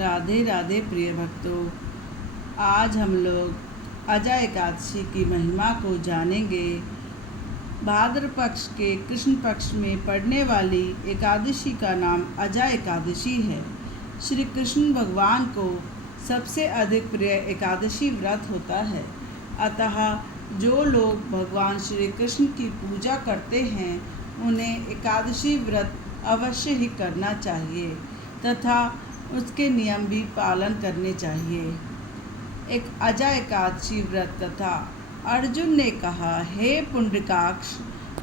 राधे राधे प्रिय भक्तों, आज हम लोग अजा एकादशी की महिमा को जानेंगे। भाद्र पक्ष के कृष्ण पक्ष में पड़ने वाली एकादशी का नाम अजा एकादशी है। श्री कृष्ण भगवान को सबसे अधिक प्रिय एकादशी व्रत होता है। अतः जो लोग भगवान श्री कृष्ण की पूजा करते हैं उन्हें एकादशी व्रत अवश्य ही करना चाहिए तथा उसके नियम भी पालन करने चाहिए। एक अजा एकादशी व्रत कथा। अर्जुन ने कहा, हे पुंडरीकाक्ष,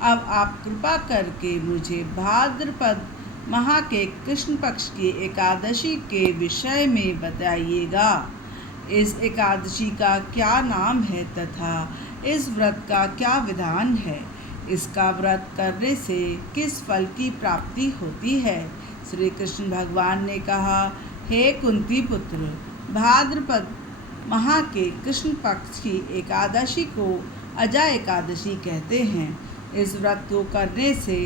अब आप कृपा करके मुझे भाद्रपद माह के कृष्ण पक्ष की एकादशी के विषय में बताइएगा। इस एकादशी का क्या नाम है तथा इस व्रत का क्या विधान है? इसका व्रत करने से किस फल की प्राप्ति होती है? श्री कृष्ण भगवान ने कहा, हे कुंती पुत्र, भाद्रपद माह के कृष्ण पक्ष की एकादशी को अजा एकादशी कहते हैं। इस व्रत को करने से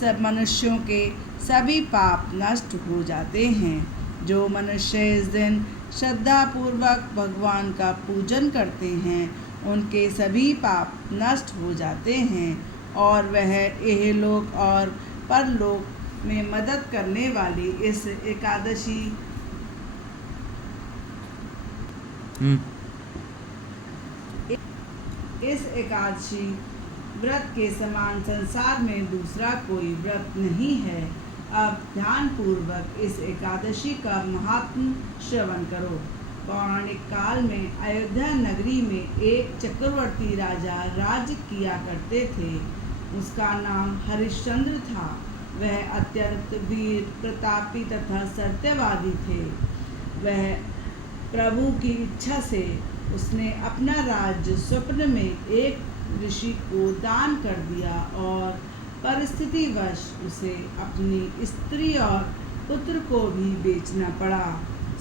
सब मनुष्यों के सभी पाप नष्ट हो जाते हैं। जो मनुष्य इस दिन श्रद्धापूर्वक भगवान का पूजन करते हैं उनके सभी पाप नष्ट हो जाते हैं और वह इहलोक और परलोक में मदद करने वाली इस एकादशी व्रत के समान संसार में दूसरा कोई व्रत नहीं है। अब ध्यान पूर्वक इस एकादशी का महात्म श्रवण करो। पौराणिक काल में अयोध्या नगरी में एक चक्रवर्ती राजा राज्य किया करते थे। उसका नाम हरिश्चंद्र था। वह अत्यंत वीर प्रतापी तथा सत्यवादी थे। वह प्रभु की इच्छा से उसने अपना राज्य स्वप्न में एक ऋषि को दान कर दिया और परिस्थितिवश उसे अपनी स्त्री और पुत्र को भी बेचना पड़ा।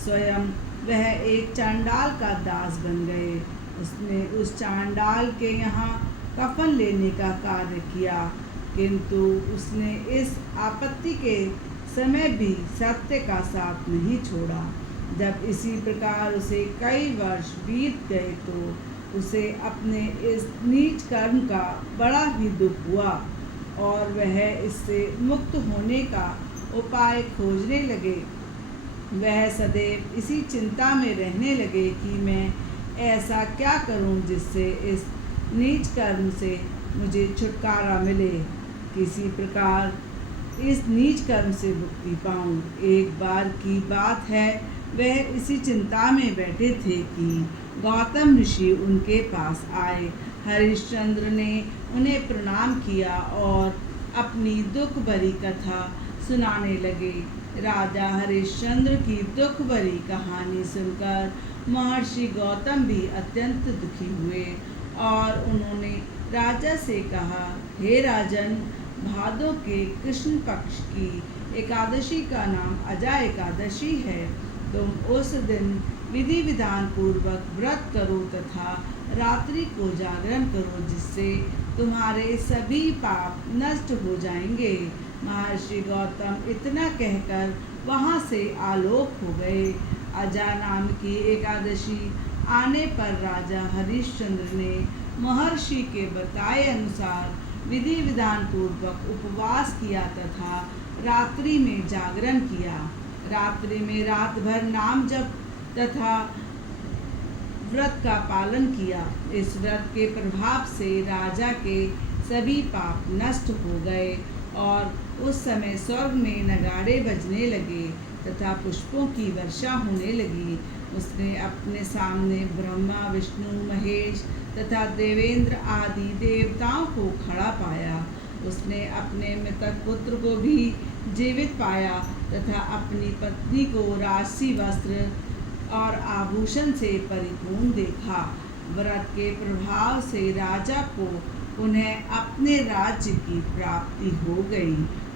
स्वयं वह एक चांडाल का दास बन गए। उसने उस चांडाल के यहाँ कफन लेने का कार्य किया, किंतु उसने इस आपत्ति के समय भी सत्य का साथ नहीं छोड़ा। जब इसी प्रकार उसे कई वर्ष बीत गए तो उसे अपने इस नीच कर्म का बड़ा ही दुख हुआ और वह इससे मुक्त होने का उपाय खोजने लगे। वह सदैव इसी चिंता में रहने लगे कि मैं ऐसा क्या करूं जिससे इस नीच कर्म से मुझे छुटकारा मिले, किसी प्रकार इस नीच कर्म से मुक्ति पाऊं। एक बार की बात है, वह इसी चिंता में बैठे थे कि गौतम ऋषि उनके पास आए। हरिश्चंद्र ने उन्हें प्रणाम किया और अपनी दुख भरी कथा सुनाने लगे। राजा हरिश्चंद्र की दुख भरी कहानी सुनकर महर्षि गौतम भी अत्यंत दुखी हुए और उन्होंने राजा से कहा, हे राजन, भादों के कृष्ण पक्ष की एकादशी का नाम अजा एकादशी है। तुम उस दिन विधि विधान पूर्वक व्रत करो तथा रात्रि को जागरण करो, जिससे तुम्हारे सभी पाप नष्ट हो जाएंगे। महर्षि गौतम इतना कहकर वहाँ से आलोक हो गए। अजा नाम की एकादशी आने पर राजा हरिश्चंद्र ने महर्षि के बताए अनुसार विधि विधान पूर्वक उपवास किया तथा रात्रि में जागरण किया। रात्रि में रात भर नाम जप तथा व्रत का पालन किया। इस व्रत के प्रभाव से राजा के सभी पाप नष्ट हो गए और उस समय स्वर्ग में नगाड़े बजने लगे तथा पुष्पों की वर्षा होने लगी। उसने अपने सामने ब्रह्मा, विष्णु, महेश तथा देवेंद्र आदि देवताओं को खड़ा पाया। उसने अपने मृतक पुत्र को भी जीवित पाया तथा अपनी पत्नी को राशि वस्त्र और आभूषण से परिपूर्ण देखा। व्रत के प्रभाव से राजा को उन्हें अपने राज्य की प्राप्ति हो गई।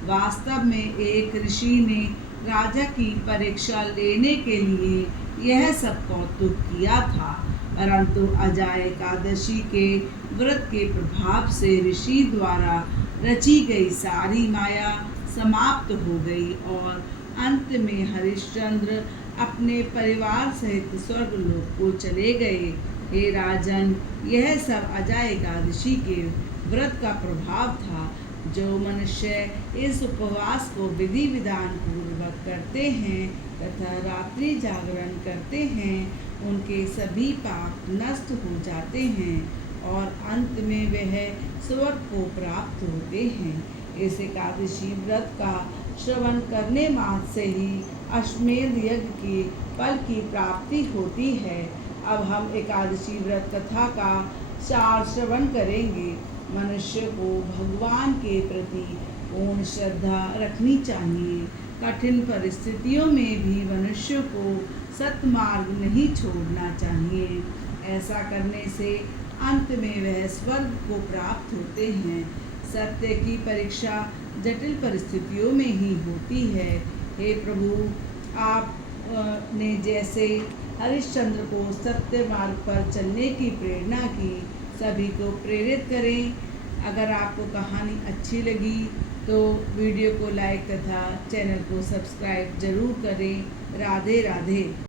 वास्तव में एक ऋषि ने राजा की परीक्षा लेने के लिए यह सब कौतुक किया था, परंतु अजा एकादशी के व्रत के प्रभाव से ऋषि द्वारा रची गई सारी माया समाप्त हो गई और अंत में हरिश्चंद्र अपने परिवार सहित स्वर्गलोक को चले गए। हे राजन, यह सब अजा एकादशी के व्रत का प्रभाव था। जो मनुष्य इस उपवास को विधि विधान पूर्वक करते हैं तथा रात्रि जागरण करते हैं, उनके सभी पाप नष्ट हो जाते हैं और अंत में वह स्वर्ग को प्राप्त होते हैं। इस एकादशी व्रत का श्रवण करने मात्र से ही अश्वमेध यज्ञ के फल की प्राप्ति होती है। अब हम एकादशी व्रत कथा का सार श्रवण करेंगे। मनुष्य को भगवान के प्रति पूर्ण श्रद्धा रखनी चाहिए। कठिन परिस्थितियों में भी मनुष्य को सत्मार्ग नहीं छोड़ना चाहिए। ऐसा करने से अंत में वह स्वर्ग को प्राप्त होते हैं। सत्य की परीक्षा जटिल परिस्थितियों में ही होती है। हे प्रभु, आप ने जैसे हरिश्चंद्र को सत्य मार्ग पर चलने की प्रेरणा की, सभी को प्रेरित करें। अगर आपको कहानी अच्छी लगी तो वीडियो को लाइक तथा चैनल को सब्सक्राइब जरूर करें। राधे राधे।